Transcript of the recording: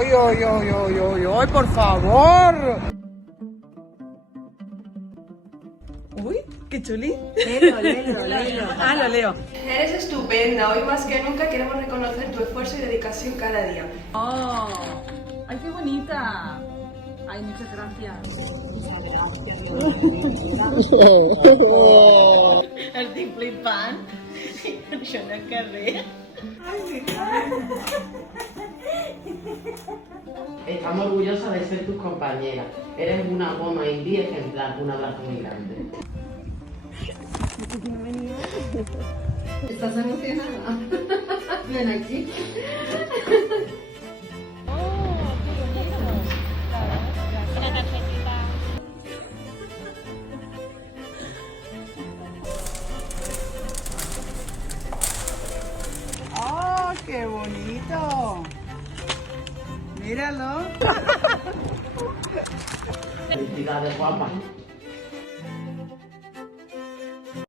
¡Ay, ay, ay, ay, ay, ay, por favor! Uy, qué chuli. Léelo. Ah, lo leo. Eres estupenda, hoy más que nunca queremos reconocer tu esfuerzo y dedicación cada día. ¡Oh! ¡Ay, qué bonita! ¡Ay, muchas gracias! Estic flipant. Això no que res. Estamos orgullosas de ser tus compañeras. Eres una goma indie ejemplar. Un abrazo muy grande. ¿Estás emocionada? Ven aquí. ¡Oh, qué bonito! Míralo. Felicidades, guapa.